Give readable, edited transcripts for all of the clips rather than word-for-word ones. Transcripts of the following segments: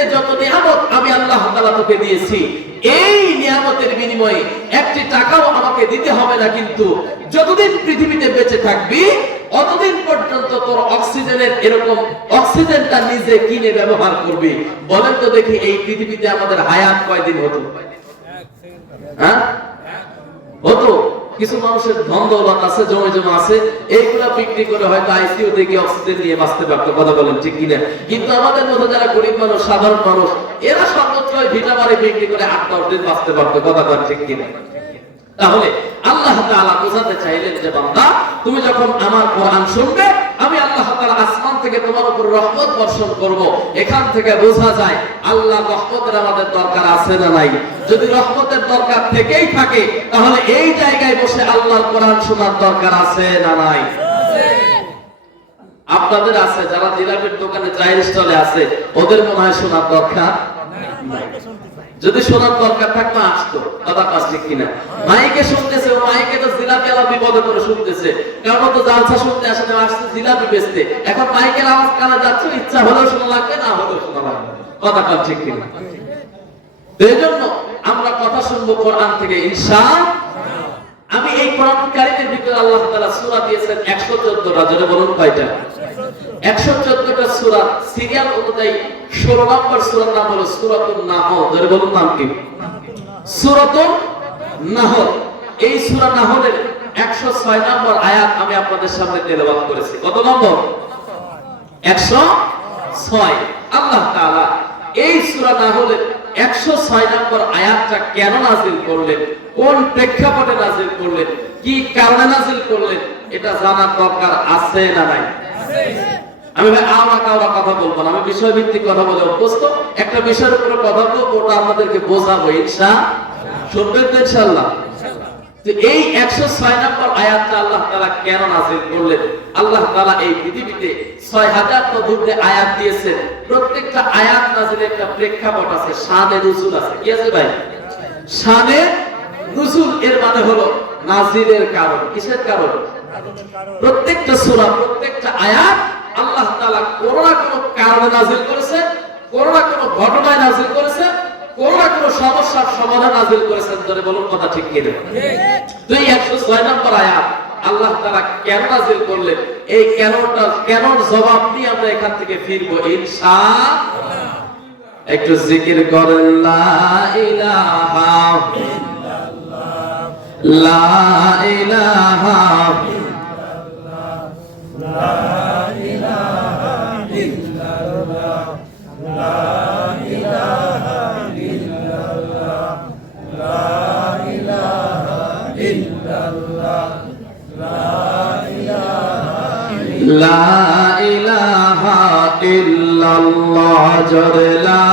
পৃথিবীতে যত নিয়ামত আমি আল্লাহ তাআলা তোকে দিয়েছি, এই নিয়ামতের বিনিময়ে একটি টাকাও আমাকে দিতে হবে না, কিন্তু যতদিন পৃথিবীতে বেঁচে থাকবি অতদিন পর্যন্ত তোর অক্সিজেনের এরকম অক্সিজেনটা নিজে কিনে ব্যবহার করবি। বলেন তো দেখি এই পৃথিবীতে আমাদের হায়াত কয়দিন হতো? হ্যাঁ, হতো। কিছু মানুষের ধন দৌলত আছে, জমি জমা আছে, এইগুলা বিক্রি করে হয়তো আইসিইউ থেকে অক্সিজেন নিয়ে বাঁচতে পারতো। কথা বলেন ঠিক কিনা? কিন্তু আমাদের মতো যারা গরিব মানুষ, সাধারণ মানুষ, এরা সর্বোচ্চ ভিটামারি বিক্রি করে 8-10 দিন বাঁচতে পারতো। কথা বলেন ঠিক কিনা? তাহলে আল্লাহ তাআলা বোঝাতে চাইলেন যে বান্দা, তুমি যখন আমার কোরআন শুনবে, আমি আল্লাহ তাআলা আসমান থেকে তোমার উপর রহমত বর্ষণ করব। এখান থেকে বোঝা যায় আল্লাহ রহমতের আমাদের দরকার আছে না নাই? যদি রহমতের দরকার থেকেই থাকে, তাহলে এই জায়গায় বসে আল্লাহর কোরআন শোনার দরকার আছে না নাই? আপনাদের আছে, যারা জিলাপির দোকানে, চায়ের স্টলে আছে, ওদের মনে হয় শোনার দরকার নাই। যদি শোনার দরকার থাকতো আসতো। কথা কাছে কিনা? মাইকে শুনতেছে, ও মাইকে তো জিলাপি আলা বিপদে করে শুনতেছে, কারণ তো জালসা শুনতে আসে না, আসছে জিলাপি বেচতে। এখন মাইকের আওয়াজ কানে যাচ্ছে, ইচ্ছা হলেও শোনা লাগবে, না হলেও শোনা লাগবে। কথা কাছে ঠিক কিনা? এই জন্য আমরা কথা শুনবো কোরআন থেকে ইনশাআল্লাহ। আমি এই কোরআন কারীমের ভিতরে আল্লাহ তাআলা সূরা দিয়েছেন 114টা। জোরে বলুন কয়টা? 114টা সূরা। সিরিয়াল অনুযায়ী 16 নম্বর সূরার নাম হলো সূরাতুন নাহল। জোরে বলুন নাম কি? সূরাতুন নাহল। এই সূরা নাহলের 106 নম্বর আয়াত আমি আপনাদের সামনে তেলাওয়াত করেছি। কত নম্বর? 106। আল্লাহ তাআলা এই সূরা নাহলের 106 নম্বর আয়াতটা কেন নাযিল করলেন, কোন প্রেক্ষাপটে নাযিল করলেন, কি কারণে নাযিল করলেন, এটা জানার দরকার আছে না নাই? আমি ভাই আওরা কথা বলবো না, আমি বিষয়ভিত্তিক কথা বলে অভ্যস্ত। একটা বিষয়ের উপর কথা বলবো, ওটা আমাদেরকে বোঝাবো ইনশাআল্লাহ। শুনবেন তো ইনশাআল্লাহ? তো এই 106 নম্বর আয়াতটা আল্লাহ তাআলা কেন নাযিল করলেন? আল্লাহ তাআলা এই পৃথিবীতে 6000 তদুর্ধে আয়াত দিয়েছেন। প্রত্যেকটা আয়াত নাযিলের একটা প্রেক্ষাপট আছে, শানে নুজুল আছে। কি আছে ভাই? শানে নুজুল এর মানে হলো নাযিলের কারণ। কিসের কারণ? প্রত্যেকটা সূরা, প্রত্যেকটা আয়াত আল্লাহ তাআলা কোন না কোন কারণে নাযিল করেছেন, কোন না কোন ঘটনায় নাযিল করেছেন, কোন না কোন সমস্যার সমাধান নাযিল করেছেন। ধরে বলুন কথা ঠিক কি না? তো এই 106 নম্বর আয়াত আল্লাহ তাআলা কেন নাযিল করলেন, এই কেনর জবাব নিয়ে আমরা এখান থেকে ফিরবো ইনশাআল্লাহ। একটু জিকির করেন, লা ইলাহা ইল্লাল্লাহ, লা ইলাহা ইল্লাল্লাহ, লা ইলাহা ইল্লাল্লাহ, লা ইলাহা ইল্লাল্লাহ, লা ইলাহা ইল্লাল্লাহ, লা ইলাহা ইল্লাল্লাহ, জোরে লা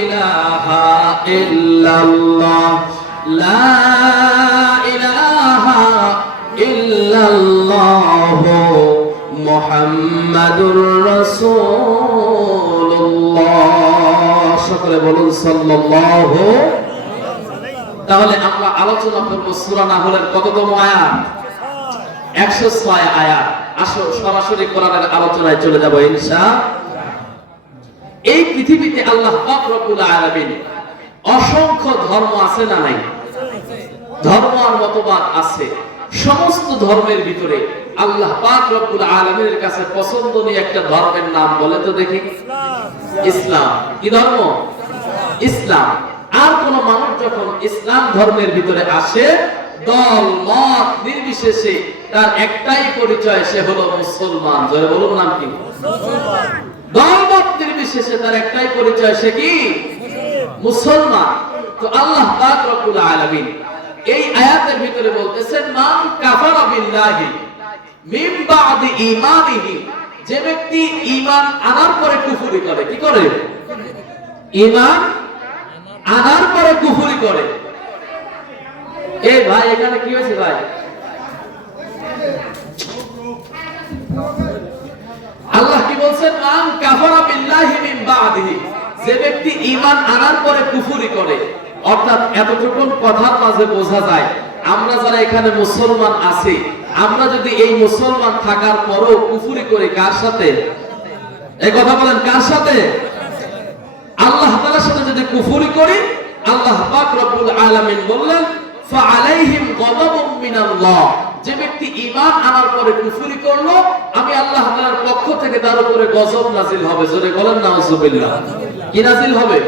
ইলাহা ইল্লাল্লাহ, লা ইলাহা ইল্লাল্লাহ, মুহাম্মাদুর রাসূলুল্লাহ। সকলে বলুন সাল্লাল্লাহু। তাহলে আমরা আলোচনা করব সূরা নাহলের কততম আয়াত? 106 আয়াত। আসো সরাসরি কোরআনের আলোচনায় চলে যাব ইনশাআল্লাহ। এই পৃথিবীতে আল্লাহ পাক রব্বুল আলামিন অসংখ্য ধর্ম আছে না নাই? ধর্ম আর মতবাদ আছে। সমস্ত ধর্মের ভিতরে আল্লাহ পাক রব্বুল আলামিনের কাছে পছন্দনীয় একটা ধর্মের নাম বলে তো দেখি। ইসলাম। কি ধর্ম? ইসলাম। আর কোন মানুষ যখন ইসলাম ধর্মের ভিতরে আসে, দল মত নির্বিশেষে তার একটাই পরিচয়, সে হলো মুসলমান। জয় বলুন নাম কি? মুসলমান। দল মত নির্বিশেষে তার একটাই পরিচয়, সে কি? মুসলমান। তো আল্লাহ পাক রব্বুল আলামিন এই আয়াতের ভিতরে বলতেছেন, মান কাফারা বিল্লাহি মিন বাদি ঈমানিহি, যে ব্যক্তি ঈমান আনার পরে কুফরি করে। কি করে? ঈমান আনার পরে কুফরি করে। এই ভাই এখানে কি হয়েছে ভাই? আল্লাহ কি বলছেন? মান কাফারা বিল্লাহি মিন বাদিহি, যে ব্যক্তি ঈমান আনার পরে কুফরি করে। অর্থাৎ এতটুকুন কথার মাঝে বোঝা যায়, আমরা যারা এখানে মুসলমান আছি, আমরা যদি এই মুসলমান থাকার পরও কুফরি করি, কার সাথে? এই কথা বলেন, কার সাথে? আল্লাহ কুফরি করি, আল্লাহ পাক রব্বুল আলামিন বললেন ফাআলাইহিম গাদাবুম মিনাল্লাহ, যে ব্যক্তি ঈমান আনার পরে কুফরি করলো আমি আল্লাহ তাআলার পক্ষ থেকে তার উপরে গজব নাযিল হবে। জোরে বলেন নাউযুবিল্লাহ। কি নাযিল হবে?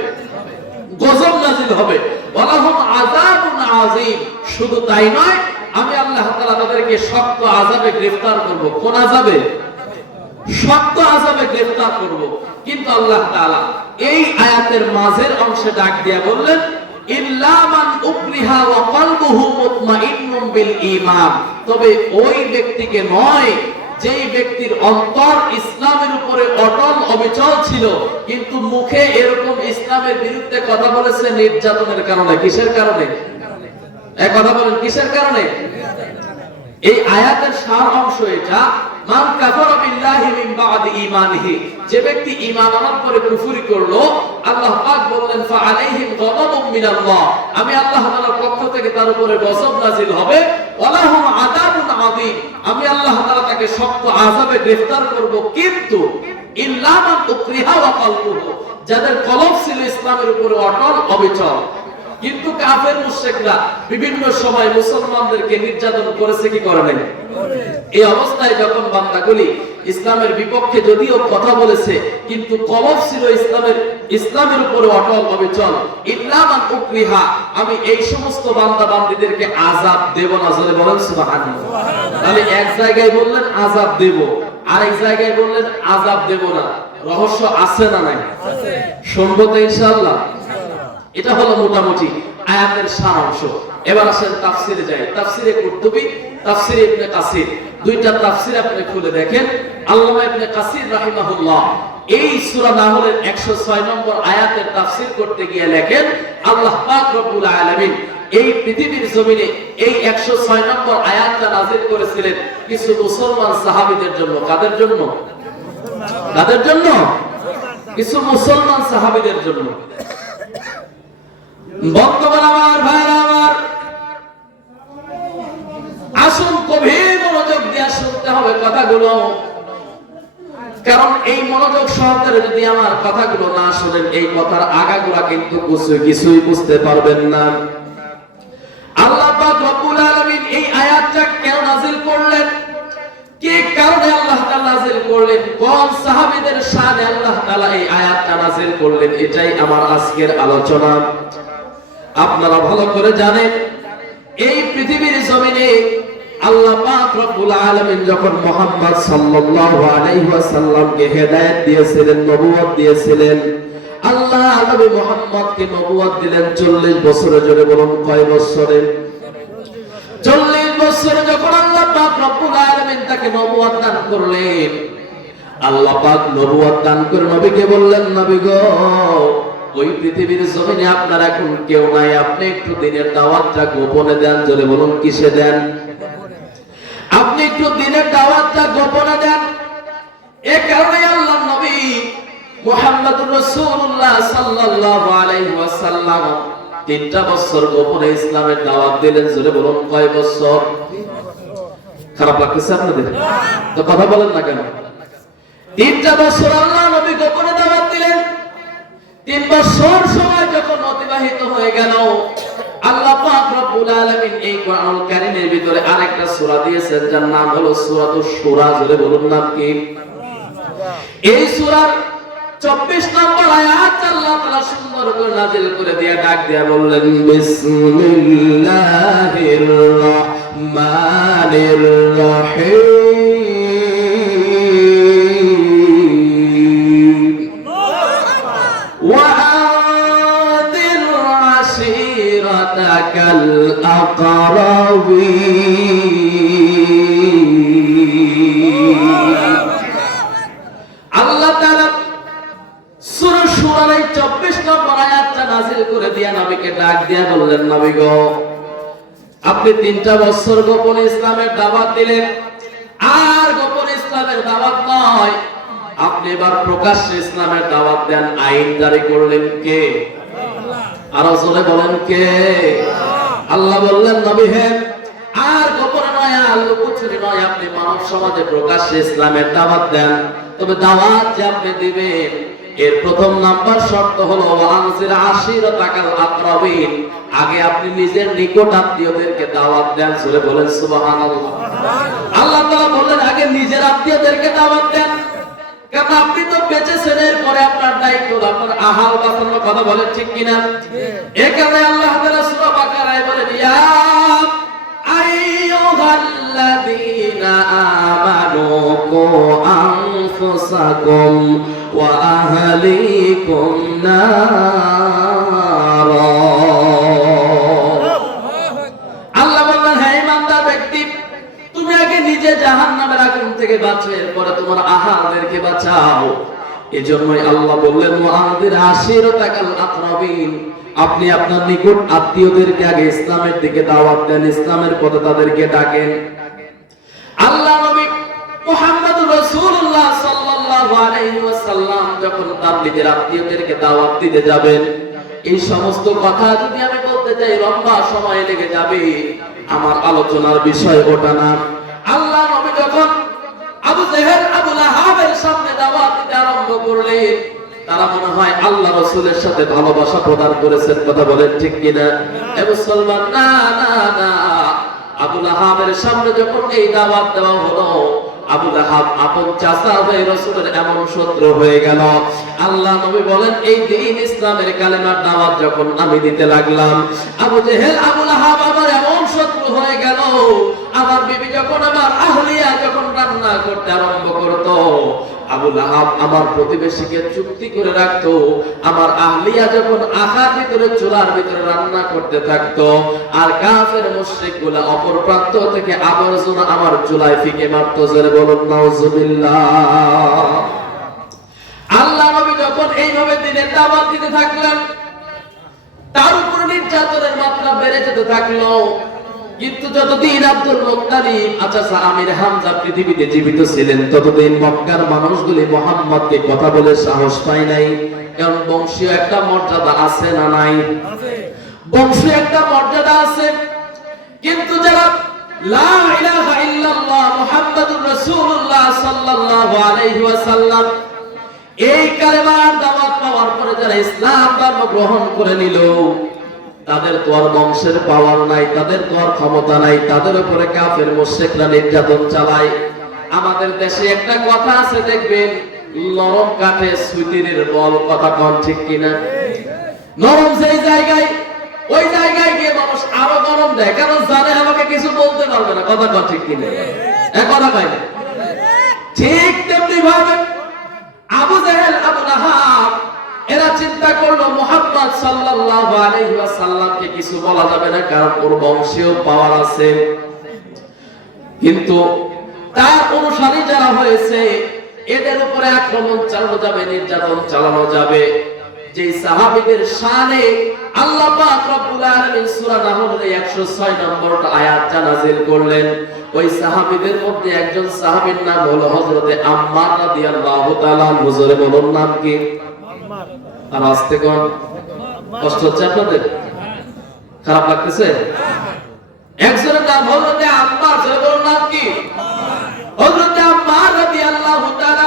গজব নাযিল হবে। ওয়ালাহুম আযাবুন আযীম, শুধু তাই নয় আমি আল্লাহ তাআলা তাদেরকে শক্ত আযাবে গ্রেফতার করব। কোন আযাবে? শক্ত আযাবে গ্রেফতার করব। কিন্তু আল্লাহ তাআলা এই আয়াতের মাঝের অংশে ডাক দিয়া বললেন ইল্লা মান উকরিহা ওয়া কলবুহু মুতমাইন্নুম বিল ঈমান, তবে ওই ব্যক্তিকে নয় যেই ব্যক্তির অন্তর ইসলামের উপরে অটল অবিচল ছিল কিন্তু মুখে এরকম ইসলামের বিরুদ্ধে কথা বলেছে নির্যাতনের কারণে। কিসের কারণে? এক কথা বলেন, কিসের কারণে? এই আয়াতের সার অংশ এটা, মান কাফারা বিল্লাহি মিন বাদি ঈমানিহি, যে ব্যক্তি ঈমান আনার পরে কুফরি করলো আল্লাহ পাক বললেন ফাআলাইহিম গাদাবুম মিনাল্লাহ, আমি আল্লাহ তাআলার পক্ষ থেকে তার উপরে গজব নাযিল হবে। ওয়ালাহুম আযাবুন আযীম, আমি আল্লাহ তাআলা তাকে শক্ত আযাবে গ্রেফতার করব। কিন্তু ইল্লা মান উকরিহা ওয়া কলবুহু, যাদের কলব ছিল ইসলামের উপরে অটল অবিচল। কিন্তু কাফের মুশরিকরা বিভিন্ন সময় মুসলমানদেরকে নির্যাতন করেছে, কি করে নাই? এই অবস্থায় যখন বান্দাগুলি ইসলামের বিপক্ষে যদিও কথা বলেছে কিন্তু কলব ছিল ইসলামের উপরে অটল অবিচল, ইল্লা মান উকরিহা, আমি এই সমস্ত বান্দা বান্দীদেরকে আযাব দেব না। জোরে বলেন সুবহানাল্লাহ। তাহলে এক জায়গায় বললেন আযাব দেব, আরেক জায়গায় বললেন আযাব দেব না। রহস্য আছে না নাই? আছে। শুনবো তো ইনশাআল্লাহ। এটা হলো মোটামুটি আয়াতের সারাংশ। এবার আসেন তাফসিরে যাই। তাফসিরে কুরতুবী, তাফসিরে ইবনে কাসির, দুইটা তাফসির আপনি খুলে দেখেন। আল্লামা ইবনে কাসির রাহিমাহুল্লাহ এই সূরা নাহলের 106 নম্বর আয়াতের তাফসির করতে গিয়ে লেখেন আল্লাহ পাক রব্বুল আলামিন এই পৃথিবীর জমিনে এই 106 নম্বর আয়াতটা নাযিল করেছিলেন কিছু মুসলমান সাহাবীদের জন্য। কাদের জন্য? কাদের জন্য? কিছু মুসলমান সাহাবীদের জন্য। বর্তমান আমার ভাইরা আমার, আসুন গভীর মনোযোগ দিয়ে শুনতে হবে কথাগুলো, কারণ এই মনোযোগ সহকারে যদি আমার কথাগুলো না শুনেন এই কথার আগাগোড়া কিন্তু কিছুই বুঝতে পারবেন না। আল্লাহ পাক রব্বুল আলামিন এই আয়াতটা কেন নাযিল করলেন, কি কারণে আল্লাহ তাআলা নাযিল করলেন, কোন সাহাবীদের শানে আল্লাহ তাআলা এই আয়াতটা নাযিল করলেন, এটাই আমার আজকের আলোচনা। আপনারা ভালো করে জানেন এই পৃথিবীর জমিনে আল্লাহ পাক রব্বুল আলামিন যখন মুহাম্মদ সাল্লাল্লাহু আলাইহি ওয়াসাল্লামকে হেদায়েত দিয়েছিলেন, নবুয়ত দিয়েছিলেন, আল্লাহ নবী মুহাম্মদকে নবুয়ত দিলেন 40 বছরের জন্য। বলুন কয় বছরে? 40 বছরে যখন আল্লাহ পাক রব্বুল আলামিন তাকে নবুয়ত দান করলেন, আল্লাহ পাক নবুয়ত দান করে নবীকে বললেন, নবী গো ওই পৃথিবীর জমিনে আপনার এখন কেউ নাই, আপনি একটু দিনের দাওয়াতটা গোপনে দেন। জোরে বলুন কিসে দেন? আপনি একটু দিনের দাওয়াতটা গোপনে দেন। এই কারণে আল্লাহর নবী মুহাম্মদুর রাসূলুল্লাহ সাল্লাল্লাহু আলাইহি ওয়াসাল্লাম 3টা বছর গোপনে ইসলামের দাওয়াত দিলেন। জোরে বলুন কয় বছর? খারাপ লাগতেছে আপনাদের? তো কথা বলেন না কেন? 3টা বছর আল্লাহ নবী গোপনে দাওয়াত দিলেন। 3 বছর সময় যখন অতিবাহিত হয়ে গেল, আল্লাহ পাক রব্বুল আলামিন এই কোরআনুল কারীমের ভিতরে আরেকটা সূরা দিয়েছেন যার নাম হলো সূরাতুশ শুরা। জোরে বলুন নাম কি? এই সূরার 24 নম্বর আয়াত আল্লাহ তাআলা সুন্দর করে নাযিল করে দিয়ে ডাক দিয়া বললেন বিসমিল্লাহির রাহমানির রহিম وأنذر عشيرتك الأقربين। আল্লাহ তাআলা সূরা শুরার 24 নম্বর আয়াতটা নাযিল করে দিয়া নবীকে ডাক দিয়া বললেন, নবী গো আপনি 3টা বছর গোপনে ইসলামের দাওয়াত দিলেন, আর গোপনে ইসলামের দাওয়াত নয়, আপনি এবার প্রকাশ্যে ইসলামের দাওয়াত দেন। আইন জারি করলেন কে? আর জোরে বলেন কে? আল্লাহ বললেন নবী হে, আর গোপনে নয়, আর লুকোচুরি নয়, আপনি মানব সমাজে প্রকাশ্যে ইসলামের দাওয়াত দেন। তবে দাওয়াত যে আপনি দিবেন এর প্রথম নাম্বার শর্ত হলো ওয়ানজির আশিরাতাকাল আকরাবিন, আগে আপনি নিজের নিকট আত্মীয়দেরকে দাওয়াত দেন। জোরে বলেন সুবহানাল্লাহ। আল্লাহ তাআলা বললেন আগে নিজের আত্মীয়দেরকে দাওয়াত দেন, কারণ আপনি তো বেঁচেছেন, এরপরে আপনার দায়িত্ব আপনার আহাল বাঁচানোর কথা বলেন, ঠিক কিনা? এই কারণে আল্লাহ তাআলা সূরা বাকারায় বলেন ইয়া আইয়ুহাল্লাযীনা আমানু কু আনফুসাকুম ওয়া আহলিকুম নারা। আল্লাহ বলেন হে ইমানদার ব্যক্তি, তুমি আগে নিজে জাহান্নামের আগুন থেকে বাঁচো, এরপরে তোমার আহালদেরকে বাঁচাও। এজন্যই আল্লাহ বললেন ওয়ানজির আশিরাতাকাল আকরাবিন, আপনি আপনার নিকট আত্মীয়দেরকে আগে ইসলামের দিকে দাওয়াত দেন, ইসলামের পথে তাদেরকে ডাকেন। আল্লাহ নবী মুহাম্মদুর রাসূলুল্লাহ সাল্লাল্লাহু আলাইহি ওয়াসাল্লাম যখন তার নিজের আত্মীয়দেরকে দাওয়াত দিতে যাবেন, এই সমস্ত কথা যদি আমি বলতে যাই লম্বা সময় লেগে যাবে, আমার আলোচনার বিষয় ওটা না। আল্লাহ নবী যখন আবু জেহেল আবু লাহাবের সামনে দাওয়াত দিতে আরম্ভ করলেন, তারা মনে হয় আল্লাহ রাসূলের সাথে ভালোবাসা প্রদান করেছেন, কথা বলেন ঠিক কিনা? এ মুসলমান, না না না, আবু লাহাবের সামনে যখন এই দাওয়াত দেওয়া হলো, আবু লাহাব আপন চাচা হয়ে রাসূলের এমন শত্রু হয়ে গেল। আল্লাহ নবী বলেন এই দ্বীন ইসলামের কালেমার দাওয়াত যখন আমি দিতে লাগলাম, আবু জেহেল আবু লাহাব আমার এমন শত্রু হয়ে গেল। আমার বিবি যখন আমার আহলিয়া যখন রান্না করতে আরম্ভ করতো, আবু লাহাব আমার প্রতিবেশীকে চুক্তি করে রাখতো, আমার আহলিয়া যখন আখার ভিতরে চুলার ভিতরে রান্না করতে থাকতো, আর কাফের মুশরিকগুলা অপর প্রান্ত থেকে আবর্জনা আমার চুলায় ফিকে মারতো। জোরে বলুন নাউজুবিল্লাহ। আল্লাহ নবী যখন এইভাবে দিনের দাওয়াত দিতে থাকলেন, তার উপর নির্যাতনের মাত্রা বেড়ে যেতে থাকলো। কিন্তু যতদিন আব্দুল মুত্তালিব চাচা আমির হামজা পৃথিবীতে জীবিত ছিলেন, ততদিন মক্কার মানুষগুলি মুহাম্মদকে কথা বলে সাহস পায় নাই। কারণ বংশীয় একটা মর্যাদা আছে না নাই? বংশীয় একটা মর্যাদা আছে। কিন্তু যারা লা ইলাহা ইল্লাল্লাহ মুহাম্মাদুর রাসূলুল্লাহ সাল্লাল্লাহু আলাইহি ওয়াসাল্লাম এই কালেমার দাওয়াত পাওয়ার পরে যারা ইসলাম ধর্ম গ্রহণ করে নিল, তাদের তো আর বংশের পাওয়ার নাই, তাদের তো আর ক্ষমতা নাই, তাদের উপরে কাফের মুশরিকরা নির্যাতন চালায়। আমাদের দেশে একটা কথা আছে দেখবেন, নরম কাঠে সুইতিরের বল, কথা কোন ঠিক কিনা? নরম যেই জায়গায়, ওই জায়গায় গিয়ে মানুষ আরো গরম দেয়, কারণ জানে আমাকে কিছু বলতে পারবে না, কথা কোন ঠিক কিনা? কথা কয় না? ঠিক তেমনি ভাবে আবু জেহেল আবু লাহাব এরা চিন্তা করলো মুহাম্মদ সাল্লাল্লাহু আলাইহি ওয়াসাল্লামকে কিছু বলা যাবে না, কারণ ওর বংশীয় পাওয়ার আছে। কিন্তু তার অনুসারী যারা হয়েছে, এদের উপরে আক্রমণ চালানো যাবে, নির্যাতন চালানো যাবে। যে সাহাবীদের শানে আল্লাহ পাক রব্বুল আলামিন সূরা নাহলের 106 নম্বর আয়াতটা নাযিল করলেন, ওই সাহাবীদের মধ্যে একজন সাহাবীর নাম হলো হযরতে আম্মার রাদিয়াল্লাহু তাআলা। হুজুরে বলুন নাম কি? আর আস্তে কোন কষ্ট হচ্ছে আপনাদের? খারাপ লাগতেছে? একজনের নাম হযরতে আম্মার, বলুন নাম কি? হযরতে আম্মার রাদিয়াল্লাহু তাআলা।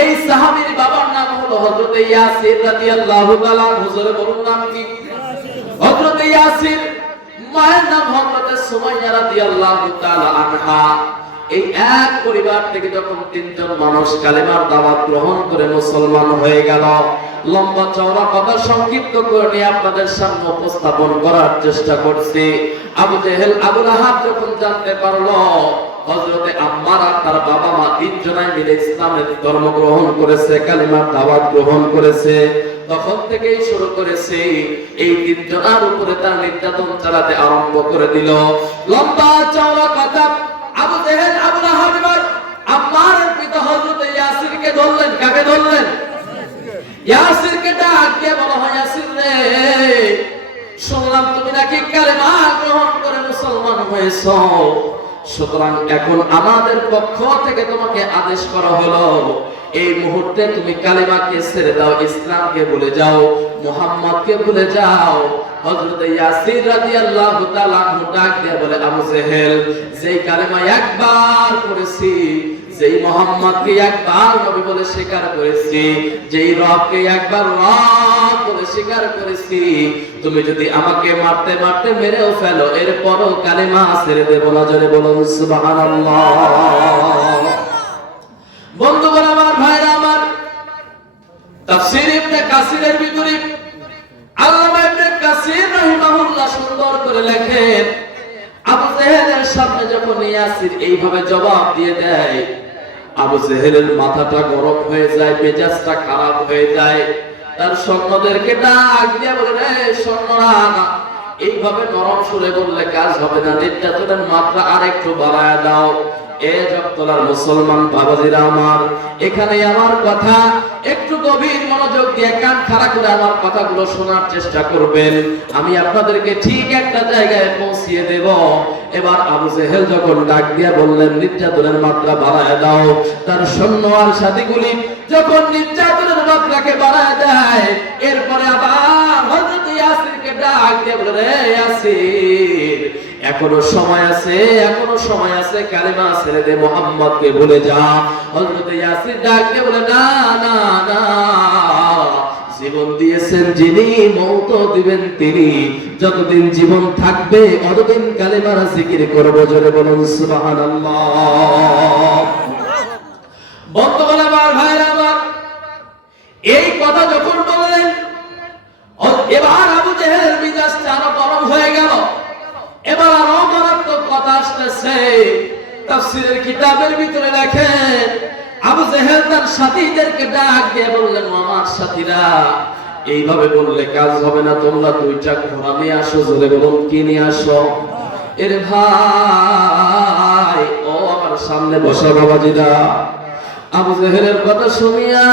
এই সাহাবীর বাবার নাম হলো হযরতে ইয়াসির রাদিয়াল্লাহু তাআলা। হুজুরে বলুন নাম কি? হযরতে ইয়াসির। মায়ের নাম হযরতে সুমাইয়া রাদিয়াল্লাহু তাআলা আনহা। এই এক পরিবার থেকে যখন তিনজন মানুষ কালেমার দাওয়াত গ্রহণ করে মুসলমান হয়ে গেল, লম্বা চওড়া কথা সংক্ষিপ্ত করে আপনাদের সামনে উপস্থাপন করার চেষ্টা করছি। আবু জেহেল আবু লাহাব যখন জানতে পারলো হযরতে আম্মার আর তার বাবা মা তিনজনাই মিলে ইসলামের ধর্ম গ্রহণ করেছে, কালেমার দাওয়াত গ্রহণ করেছে, তখন থেকেই শুরু করেছে এই তিনজনের উপরে তার নির্যাতন চালাতে আরম্ভ করে দিল। লম্বা চওড়া কথা। আবু জেহেল আবু লাহাব এবার আম্মারের পিতা হযরত ইয়াসিরকে ধরলেন। কাকে ধরলেন? ইয়াসিরকে ডাক দিয়ে বলা হয়, ইয়াসির রে, শুনলাম তুমি নাকি কালেমা গ্রহণ করে মুসলমান হয়েছো, সুতরাং এখন আমাদের পক্ষ থেকে তোমাকে আদেশ করা হলো, এই মুহূর্তে তুমি কালেমাকে ছেড়ে দাও, ইসলামকে ভুলে যাও, মুহাম্মদকে ভুলে যাও। হযরত ইয়াসির রাদিয়াল্লাহু তাআলা ডাক দিয়ে বলে, আবু জেহেল, যেই কালেমা একবার পড়েছি, যেই মুহাম্মদকে একবার নবী বলে স্বীকার করেছি, যেই রবকে একবার রব বলে স্বীকার করেছি, তুমি যদি আমাকে মারতে মারতে মেরেও ফেলো, এরপরও কালেমা ছেড়ে দেব না। জোরে বলুন সুবহানাল্লাহ। বন্ধুগণ আমার, ভাইরা আমার, তাফসীর ইবনে কাসিরের ভিতরে আল্লামা ইবনে কাসির রাহিমাহুল্লাহ সুন্দর করে লেখেন, আবু জেহেলের সামনে যখন ইয়াসির এইভাবে জবাব দিয়ে দেয়, আবু জেহেলের মাথাটা গরম হয়ে যায়, মেজাজটা খারাপ হয়ে যায়। তার সৈন্যদেরকে ডাক দিয়ে বলে, রে সৈন্যরা, এইভাবে নরম সুরে বললে কাজ হবে না, নির্যাতনের মাত্রা আরেকটু বাড়ায় দাও। এ জগতলার মুসলমান বাবাজিরা আমার, এখানে আমার কথা একটু গভীর মনোযোগ দিয়ে কান খাড়া করে আমার কথাগুলো শোনার চেষ্টা করবেন। আমি আপনাদেরকে ঠিক একটা জায়গায় পৌঁছিয়ে দেব। এবার আবু জেহেল যখন ডাক দিয়ে বললেন নির্যাতনের মাত্রা বাড়ায় দাও, তার সৈন্য আর সাথীগুলি যখন নির্যাতনের মাত্রাকে বাড়ায় দেয়, এরপরে আবার হযরত ইয়াসিরকে ডাক দিয়ে বলে, রে ইয়াসির, এখনো সময় আছে, এখনো সময় আছে, কালেমা ছেড়ে দে, মুহাম্মদকে ভুলে যা। হযরত ইয়াসির ডাক দিয়ে বলে, না না না, জীবন দিয়েছেন যিনি, মওত দিবেন তিনি। যতদিন জীবন থাকবে ততদিন কালেমার জিকির করব। জোরে বলুন সুবহানাল্লাহ। বন্ধুগণ আমার, ভাইরা আমার, এই কথা যখন বললেন, এবার আবু জেহেলের মেজাজটা আরো গরম হয়ে গেল। এবার আরো মারাত্মক কথা আসতেছে। তাফসীরের কিতাবের ভিতরে লেখেন, আবু জেহেল তার সাথীদেরকে ডাক দিয়ে বললেন, আমার সাথীরা, এইভাবে বললে কাজ হবে না, তোমরা দুইটা ঘোড়া নিয়ে আসো। জোরে বলুন, কি নিয়ে আসো? এর ভাই, ও আমার সামনে বসা বাবাজিরা, আবু জেহেলের কথা শুনিয়া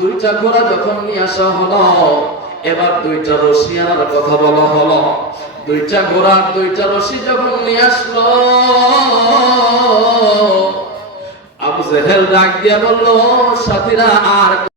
দুইটা ঘোড়া যখন নিয়ে আসা হলো, এবার দুইটা রশি আনার কথা বলা হলো। দুইটা ঘোড়ার দুইটা রশি যখন নিয়ে আসলো, আবু জেহেল ডাক দিয়া বলল, সাথীরা, আর